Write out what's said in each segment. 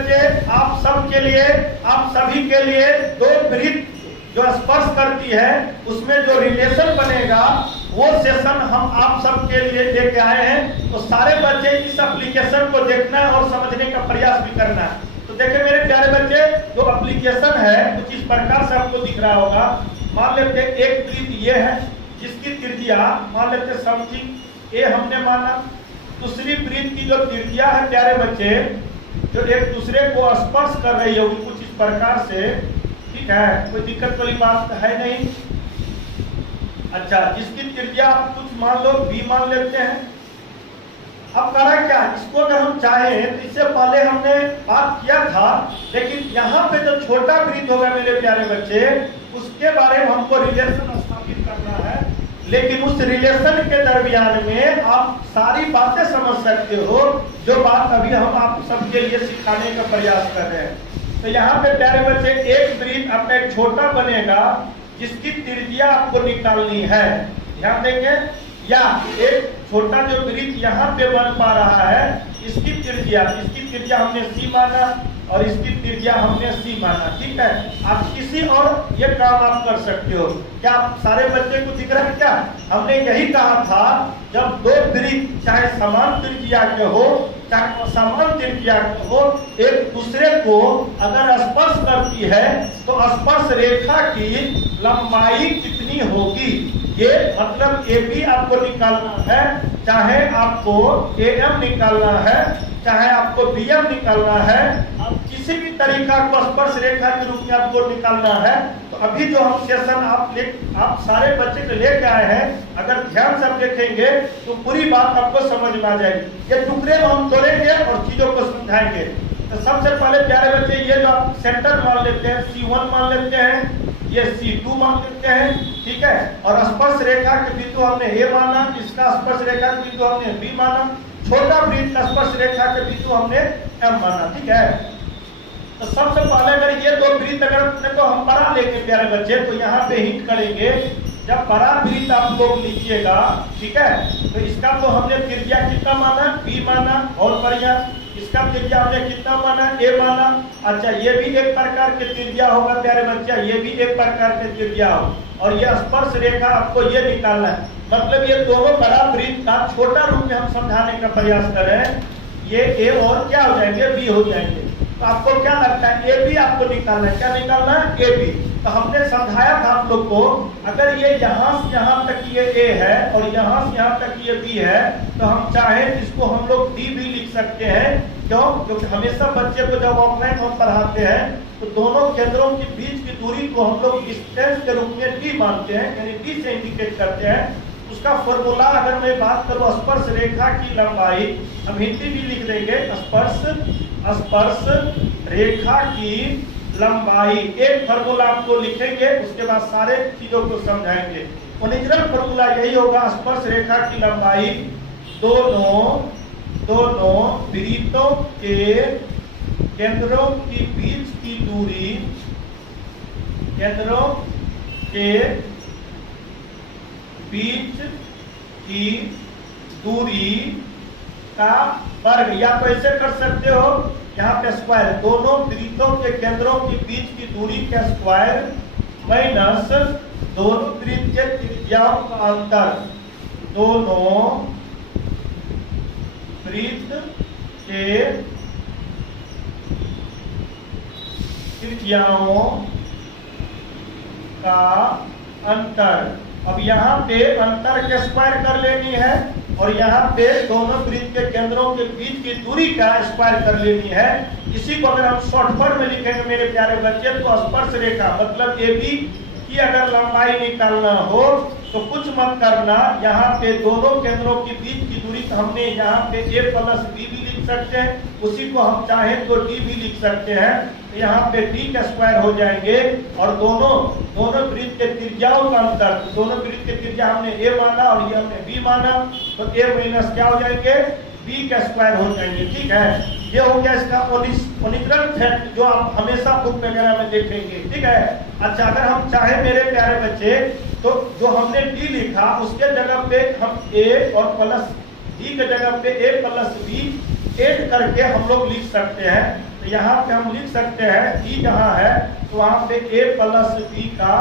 बच्चे आप सब के लिए, आप सभी के लिए दो वृत्त जो स्पर्श करती है उसमें जो रिलेशन बनेगा वो सेशन हम आप सब के लिए लेके आए हैं। तो सारे बच्चे इस एप्लीकेशन को देखना है और समझने का प्रयास भी करना है। तो देखिए मेरे प्यारे बच्चे, जो एप्लीकेशन है कुछ इस प्रकार से आपको दिख रहा होगा। मान लेते एक वृत्त ये है जिसकी त्रिज्या मान लेते समथिंग ए हमने माना। दूसरी वृत्त की जो त्रिज्या है प्यारे बच्चे, जो एक दूसरे को स्पर्श कर रही होगी कुछ इस प्रकार से, ठीक है, कोई दिक्कत वाली बात है नहीं। अच्छा, जिसकी त्रिज्या आप कुछ मान लो b मान लेते हैं। अब करा क्या, इसको अगर हम चाहें तो इससे पहले हमने बात किया था, लेकिन यहाँ पे जो छोटा वृत्त होगा मेरे प्यारे बच्चे उसके बारे में हमको रिलेशन स्थापित करना है। लेकिन उस रिलेशन के दरमियान में आप सारी बातें समझ सकते हो जो बात अभी हम आप सबके लिए सिखाने का प्रयास कर रहे हैं। तो यहाँ पे प्यारे बच्चे एक वृत्त अपना एक छोटा बनेगा जिसकी त्रिज्या आपको निकालनी है। ध्यान देंगे, या एक छोटा जो वृत्त यहाँ पे बन पा रहा है इसकी त्रिज्या हमने c माना और इसकी त्रिज्या हमने c माना। ठीक है, आप किसी और ये काम आप कर सकते हो। क्या आप सारे बच्चे को दिख रहा है? क्या हमने यही कहा था, जब दो वृत्त चाहे समान त्रिज्या के हो चाहे असमान त्रिज्या के हो, एक दूसरे को अगर स्पर्श करती है तो स्पर्श रेखा की लंबाई कितनी होगी, ये मतलब AB आपको निकालना है, चाहे आपको AM निकालना है, चाहे आपको BM निकालना है, आप किसी भी तरीका को स्पर्श रेखा के रूप में आपको निकालना है। तो अभी जो हम सेशन आप सारे बच्चे को लेके आए हैं, अगर ध्यान से आप देखेंगे तो पूरी बात आपको समझ में आ जाएगी। ये टुकड़े में हम तोड़ेंगे और चीजों को समझाएंगे। तो सबसे पहले प्यारे बच्चे, ये जो आप सेंटर मान लेते हैं C1 मान लेते हैं, ये C2 मान लेते हैं, ठीक है, और स्पर्श रेखा के बिंदु हमने A माना, इसका स्पर्श रेखा के बिंदु हमने B माना, छोटा वृत्त स्पर्श रेखा के बिंदु हमने M माना। ठीक है, तो सबसे पहले अगर ये दो वृत्त अगर तो हम बड़ा लेंगे प्यारे बच्चे, तो यहाँ पे हिट करेंगे। जब बड़ा वृत्त आप लोग लीजिएगा, ठीक है, तो इसका तो हमने त्रिज्या कितना माना, B माना, और बढ़िया। इसका त्रिज्या हमने कितना माना, A माना। अच्छा, ये भी एक प्रकार के त्रिज्या होगा प्यारे बच्चा, ये भी एक प्रकार के त्रिज्या हो, और ये स्पर्श रेखा आपको ये निकालना है। मतलब ये दोनों बड़ा वृत्त का छोटा रूप में हम समझाने का प्रयास कर रहे हैं। ये A और क्या हो जाएंगे, B हो जाएंगे। तो आपको क्या लगता है, AB आपको निकालना है, क्या निकालना है, AB। तो हमने समझाया था आप लोग को, अगर ये यहाँ से यहाँ तक ये A है और यहाँ से यहाँ तक ये B है, तो हम चाहें इसको हम लोग D भी लिख सकते हैं। क्यों? क्योंकि हमेशा बच्चे को जब ऑफलाइन हम पढ़ाते हैं तो दोनों केंद्रों के बीच की दूरी को हम लोग डिस्टेंस के रूप में D मानते हैं, यानी D से इंडिकेट करते हैं। उसका फॉर्मूला अगर मैं बात करूं, स्पर्श रेखा की लंबाई, हम हिंदी भी लिख देंगे, स्पर्श रेखा की लंबाई, एक फॉर्मूला आपको लिखेंगे, उसके बाद सारे चीजों को समझाएंगे। ओरिजिनल फॉर्मूला यही होगा, स्पर्श रेखा की लंबाई दोनों वृत्तों के केंद्रों के बीच की दूरी, केंद्रों के बीच की दूरी का वर्ग, या तो ऐसे कर सकते हो, यहाँ पे स्क्वायर, दोनों वृत्तों के केंद्रों के बीच की दूरी का स्क्वायर माइनस दोनों वृत्त के त्रिज्याओं का अंतर, दोनों वृत्त के त्रिज्याओं का अंतर। अब यहाँ पे अंतर के स्क्वायर कर लेनी है और यहाँ पे दोनों वृत्त के केंद्रों के बीच की दूरी का स्क्वायर कर लेनी है। इसी को अगर हम शॉर्ट फॉर्म में लिखेंगे मेरे प्यारे बच्चे, तो स्पर्श रेखा मतलब AB की अगर लंबाई निकालना हो तो कुछ मत करना, यहाँ पे दोनों केंद्रों के बीच की दूरी तो हमने यहाँ पे A प्लस B भी लिख सकते हैं, उसी को हम चाहें तो D भी लिख सकते हैं। तो यहाँ पे D का स्क्वायर हो जाएंगे और दोनों वृत्त के त्रिज्याओं का अंतर, दोनों वृत्त के त्रिज्या हमने A माना और ये हमने B माना, तो A माइनस क्या हो जाएंगे, B का स्क्वायर हो जाएंगे। ठीक है, ये हो गया इसका ओरिजिनल फैक्ट जो आप हमेशा बुक वगैरह में देखेंगे। ठीक है, अच्छा, अगर हम चाहे मेरे प्यारे बच्चे, तो जो हमने D लिखा उसके जगह पे हम A और प्लस D के जगह पे A प्लस B, ऐड करके हम लोग लिख सकते हैं। तो यहाँ पे हम लिख सकते हैं ई जहाँ है तो वहाँ पे a प्लस बी का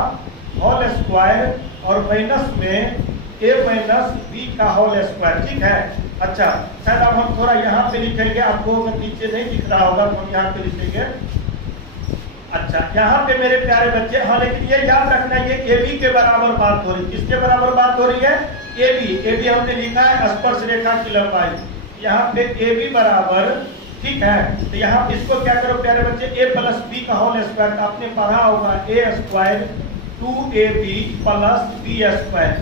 होल स्क्वायर और माइनस में a माइनस बी का होल स्क्वायर। ठीक है। अच्छा, शायद अब हम थोड़ा यहाँ पे लिखेंगे, आपको नीचे नहीं दिख रहा होगा तो हम यहाँ पे लिखेंगे। अच्छा, यहाँ पे मेरे प्यारे बच्चे, हाँ लेकिन ये याद रखना ये ए बी के बराबर बात हो रही है। किसके बराबर बात हो रही है? ए बी हमने लिखा है स्पर्श रेखा की लंबाई। यहाँ पे ए बी बराबर, ठीक है। तो यहाँ पे इसको क्या करो प्यारे बच्चे, ए प्लस बी का होल स्क्वायर, आपने पढ़ा होगा A square 2ab plus B square.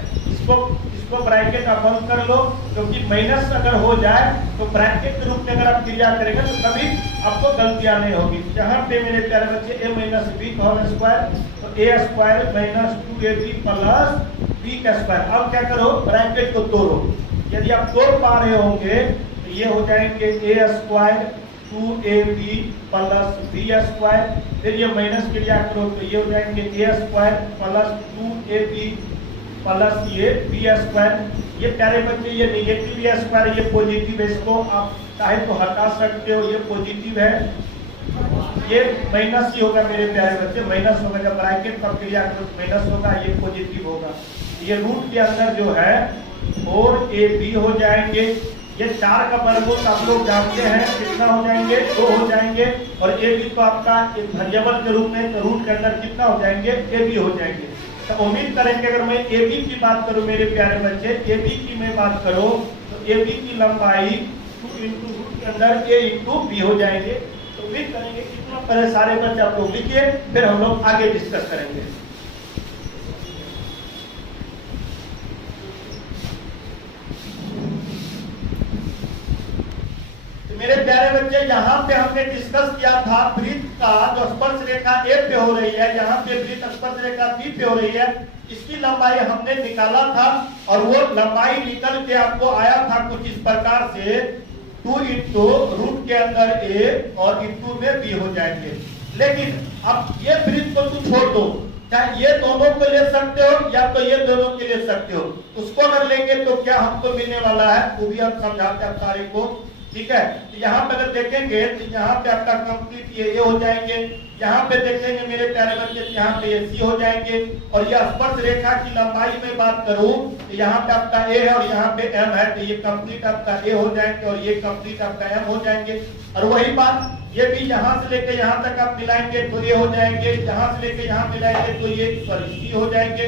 इसको ब्रैकेट आप बंद कर लो, क्योंकि माइनस अगर हो जाए तो ब्रैकेट के रूप में अगर आप क्रिया करेंगे तो कभी आपको गलतियां नहीं होगी। यहाँ पे मेरे प्यारे बच्चे a माइनस बी का होल स्क्वायर, तो a square minus 2ab plus B का स्क्वायर। अब क्या करो, ब्रैकेट को तोड़ो। यदि आप तोड़ पा रहे होंगे तो ये हो जाएंगे a square 2ab plus B square, फिर ये माइनस क्रिया करो तो ये हो जाएंगे a square plus 2ab plus ये बी स्क्वायर। ये प्यारे बच्चे ये निगेटिव ये स्क्वायर, ये पॉजिटिव है, इसको आप चाहे तो हटा सकते हो, ये पॉजिटिव है, ये माइनस ही होगा मेरे प्यारे बच्चे, माइनस होगा। जब ब्रैकेट का क्रिया करो तो माइनस होगा, ये पॉजिटिव होगा। ये रूट के अंदर जो है 4ab हो जाएंगे। ये 4 का वर्गमूल आप लोग जानते हैं कितना हो जाएंगे, 2 हो जाएंगे। और ए बी तो आपका एक वेरिएबल के रूप में, तो रूट के अंदर कितना हो जाएंगे, ए बी हो जाएंगे। तो उम्मीद करेंगे अगर मैं ए बी की बात करूं मेरे प्यारे बच्चे, ए बी की मैं बात करूं तो ए बी की लंबाई 2 इंटू रूट के अंदर ए इंटू बी हो जाएंगे। तो उम्मीद करेंगे कितना पहले सारे बच्चे आप लोग लिखिए, फिर हम लोग आगे डिस्कस करेंगे। मेरे प्यारे बच्चे, यहाँ पे हमने डिस्कस किया था वृत्त का जो स्पर्श रेखा ए पे हो रही है, यहाँ पे वृत्त स्पर्श रेखा बी पे हो रही है, इसकी लंबाई हमने निकाला था। और वो लंबाई निकल के आपको आया था कुछ इस प्रकार से, 2 इंटू रूट के अंदर ए और इंटू में बी हो जाएंगे। लेकिन अब ये वृत्त को तुम छोड़ दो, चाहे ये दोनों को ले सकते हो या तो ये दोनों के ले सकते हो। उसको अगर लेंगे तो क्या हमको मिलने वाला है वो भी हम समझाते हैं सारे को। ठीक है। तो यहाँ पे अगर देखेंगे तो यहाँ पे आपका कंप्लीट ये हो जाएंगे। यहाँ पे देखेंगे मेरे प्यारे बच्चे, यहाँ पे ये सी हो जाएंगे। और ये स्पर्श रेखा की लंबाई में बात करूं तो यहाँ पे आपका ए है और यहाँ पे एम है, तो ये कंप्लीट आपका ए हो जाएंगे और ये कंप्लीट आपका एम हो जाएंगे। और वही बात ये भी यहाँ से लेके यहाँ तक आप मिलाएंगे तो ये हो जाएंगे, यहाँ से लेके यहाँ मिलाएंगे तो ये सी हो जाएंगे।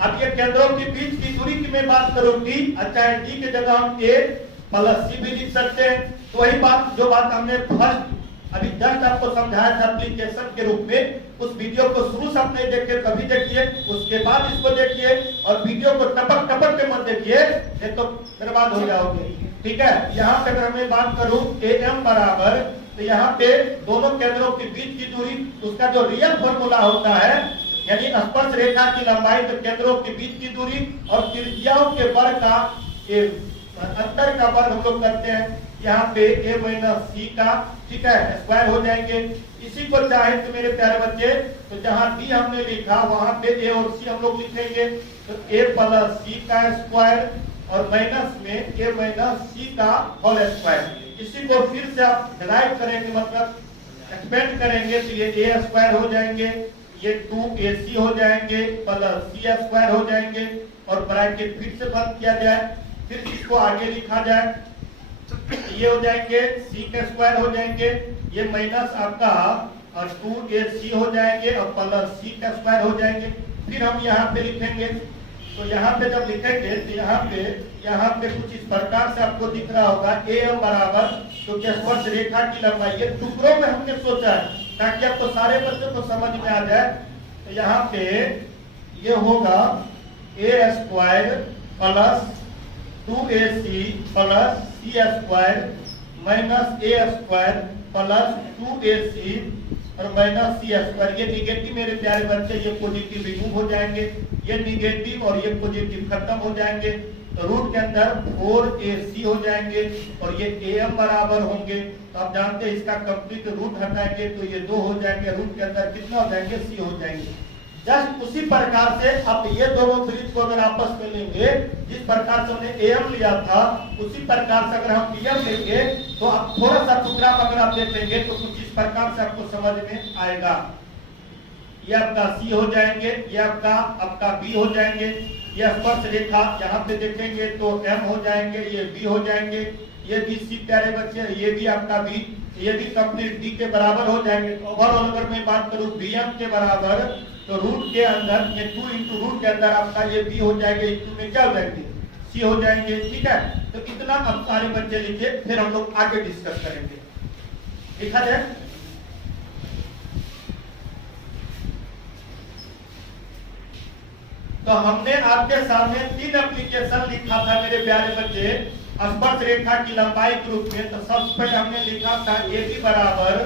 अब ये केंद्रों के बीच की दूरी की मैं बात करूं डी, अच्छा है, डी की जगह हम ए प्लस सी भी लिख सकते हैं। तो वही बात जो बात हमने फर्स्ट अभी जस्ट आपको समझाया था एप्लीकेशन के रूप में, उस वीडियो को शुरू से आपने देखे कभी देखिए, उसके बाद इसको देखिए और वीडियो को टपक के मत देखिए, नहीं तो बर्बाद हो जाओगे। ठीक है। यहाँ पे अगर मैं बात करूं ए एम बराबर, तो यहाँ पे दोनों केंद्रों के बीच की दूरी, उसका जो रियल फॉर्मूला होता है, यानी स्पर्श रेखा की लंबाई तो केंद्रों के बीच की दूरी और त्रिज्याओं के वर्ग का अंतर का वर्ग हम लोग करते हैं। यहाँ पे a माइनस सी का, ठीक है, स्क्वायर हो जाएंगे। इसी को चाहे तो मेरे प्यारे बच्चे, तो जहाँ d हमने लिखा वहां पे a और c हम लोग लिखेंगे, तो a प्लस सी का स्क्वायर और माइनस में a माइनस सी का होल स्क्वायर। इसी को फिर से आप डिराइव करेंगे, मतलब एक्सपेंड करेंगे, तो ये a स्क्वायर हो जाएंगे, ये 2ac हो जाएंगे प्लस सी स्क्वायर हो जाएंगे और ब्रैकेट फिर से बंद किया जाए, फिर इसको आगे लिखा जाए, ये हो जाएंगे सी का स्क्वायर हो जाएंगे, ये माइनस आपका और 2ac हो जाएंगे और प्लस सी का स्क्वायर हो जाएंगे। फिर हम यहाँ पे लिखेंगे, तो यहाँ पे जब लिखेंगे तो यहाँ पे कुछ इस प्रकार से आपको दिख रहा होगा ए एम बराबर, तो क्या स्पर्श रेखा की लंबाई, ये टुकड़ों में हमने सोचा है ताकि आपको सारे बच्चों को समझ में आ जाए। तो यहाँ पे ये होगा A square plus 2ac plus C square minus A square plus 2ac और माइनस सी स्क्वायर। ये निगेटिव मेरे प्यारे बच्चे, ये पॉजिटिव रिमूव हो जाएंगे, ये निगेटिव और ये पॉजिटिव खत्म हो जाएंगे। तो रूट के अंदर 4ac हो जाएंगे और ये am बराबर होंगे। तो आप जानते हैं इसका कंप्लीट रूट हटाएंगे तो ये 2 हो जाएंगे, रूट के अंदर कितना हो जाएंगे, c हो जाएंगे। जस्ट उसी प्रकार से अब ये दोनों ब्रिज को अगर आपस में लेंगे, जिस प्रकार से हमने एम लिया था उसी प्रकार से अगर हम पीएम लेंगे तो अब थोड़ा सा टुकड़ा अगर आप देखेंगे तो कुछ इस प्रकार से आपको समझ में आएगा। ये आपका सी हो जाएंगे, ये आपका बी हो जाएंगे, ये स्पर्श रेखा यहाँ पे देखेंगे तो एम हो जाएंगे, ये बी हो जाएंगे, ये भी सी प्यारे बच्चे, ये भी आपका बी, ये भी कंप्लीट डी के बराबर हो जाएंगे। ओवरऑल अगर मैं बात करूं बीएम के बराबर तो रूट के अंदर ये 2 इंटू रूट के अंदर आपका ये बी हो जाएगा, इंटू में क्या हो जाएंगे सी हो जाएंगे। ठीक है, तो इतना अब सारे बच्चे लिखे, फिर हम लोग आगे डिस्कस करेंगे। लिखा जाए तो हमने आपके सामने 3 एप्लीकेशन लिखा था मेरे प्यारे बच्चे स्पर्श रेखा की लंबाई के रूप में। तो सबसे पहले हमने लिखा था ए बी बराबर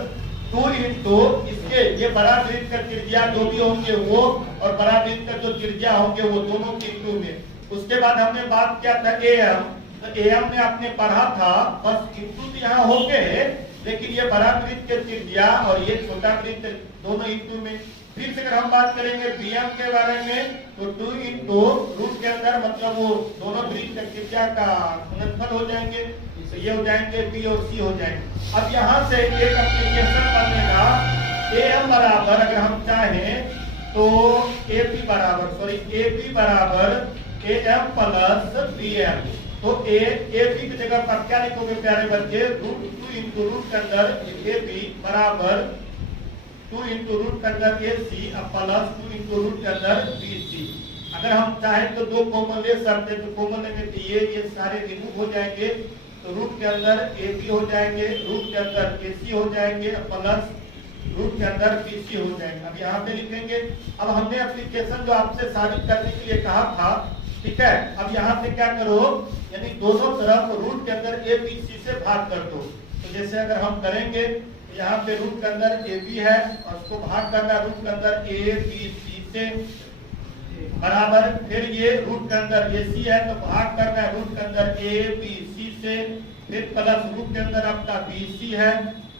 2 इंटू इसके ये बड़ा वृत्त का त्रिज्या जो भी होंगे वो और बड़ा वृत्त का जो त्रिज्या होंगे वो दोनों के इंटू में। उसके बाद हमने बात किया था एम, तो एम में आपने पढ़ा था बस इंटू तो यहाँ हो गए, लेकिन ये बड़ा वृत्त के त्रिज्या और ये छोटा वृत्त दोनों इंटू में। फिर से अगर हम बात करेंगे बीएम के बारे में तो 2 इंटू रूट के अंदर मतलब वो दोनों वृत्त का त्रिज्या का गुणनफल हो जाएंगे, तो ये हो जाएंगे बी और सी हो जाएंगे। अब यहाँ से एक एप्लीकेशन बनेगा एम बराबर अगर हम चाहें तो ए बी बराबर A M plus B M. तो ए बी की जगह पर क्या लिखोगे प्यारे बच्चे रूट 2 इंटू रूट के अंदर ए बी बराबर 2 इंटू रूट के अंदर ए सी प्लस 2 इंटू रूट के अंदर बी सी। अगर हम चाहें तो 2 कॉमन ले सकते, तो कॉमन लेंगे तो ये सारे रिमूव हो जाएंगे, तो रूट के अंदर ए बी हो जाएंगे, रूट के अंदर ए सी हो जाएंगे प्लस रूट के अंदर बी सी हो जाएंगे। अब यहाँ पे लिखेंगे। अब हमने एप्लीकेशन जो आपसे साबित करने के लिए कहा था, ठीक है, अब यहाँ से क्या करो यानी दोनों तरफ रूट के अंदर ए बी सी से भाग कर दो। तो जैसे अगर हम करेंगे यहाँ पे रूट के अंदर ए बी है और उसको भाग करना रूट के अंदर ए बी सी से बराबर, फिर ये रूट के अंदर ए सी है तो भाग करना है रूट के अंदर ए बी सी से, फिर प्लस रूट के अंदर आपका बी सी है,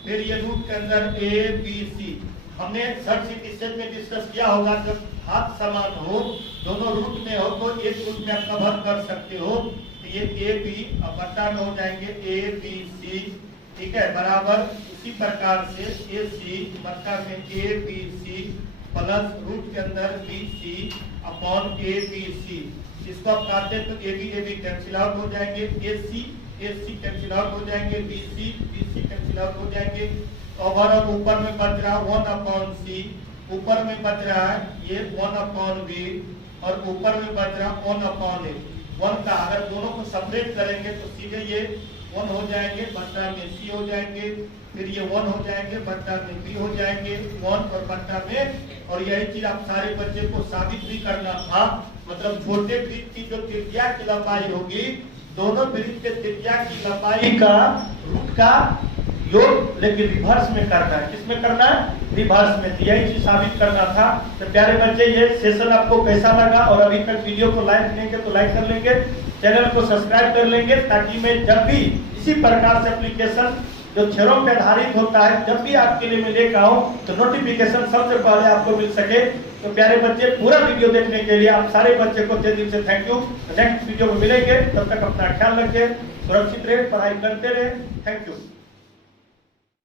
फिर ये रूट के अंदर ए बी सी। हमने सर्किट स्टेज में डिस्कस किया होगा जब हाथ समान हो दोनों रूट में हो तो एक रूट में आप कवर कर सकते हो। तो ये ए बी अब बट्टा में हो जाएंगे ए बी सी, ठीक है, बराबर उसी प्रकार से ए सी बट्टा में A B C plus root के अंदर B C upon A B C. इसको आप काटते तो ए बी कैंसिल आउट हो जाएंगे, ए सी कैंसिल आउट हो जाएंगे, बी सी कैंसिल आउट हो जाएंगे। ओवरऑल ऊपर में बच रहा 1 अपॉन सी, ऊपर में बच रहा है ये 1 अपॉन बी और ऊपर में बच रहा 1 अपॉन ए। 1 का अगर दोनों को सेपरेट करेंगे तो सीधे ये 1 हो जाएंगे, बट्टा में सी हो जाएंगे, फिर ये 1 हो जाएंगे, बट्टा में बी हो जाएंगे, 1 और बट्टा में। और यही चीज आप सारे बच्चे को साबित भी करना था, मतलब छोटे वृत्त की जो त्रिज्या की लंबाई होगी दोनों वृत्त के त्रिज्या की लंबाई का रूट का योग लेकिन रिवर्स में करना है। किसमें करना है? रिवर्स में। यही चीज साबित करना था। तो प्यारे बच्चे ये सेशन आपको कैसा लगा और अभी तक वीडियो को लाइक लेंगे तो लाइक कर लेंगे, चैनल को सब्सक्राइब कर लेंगे ताकि मैं जब भी इसी प्रकार से एप्लीकेशन जो अक्षरों पे आधारित होता है जब भी आपके लिए मैं लेकर आऊं तो नोटिफिकेशन सबसे पहले आपको मिल सके। तो प्यारे बच्चे पूरा वीडियो देखने के लिए आप सारे बच्चे को दिल से थैंक यू। नेक्स्ट वीडियो में मिलेंगे, तब तक अपना ख्याल रखें, सुरक्षित रहे, पढ़ाई करते रहे। Thank you.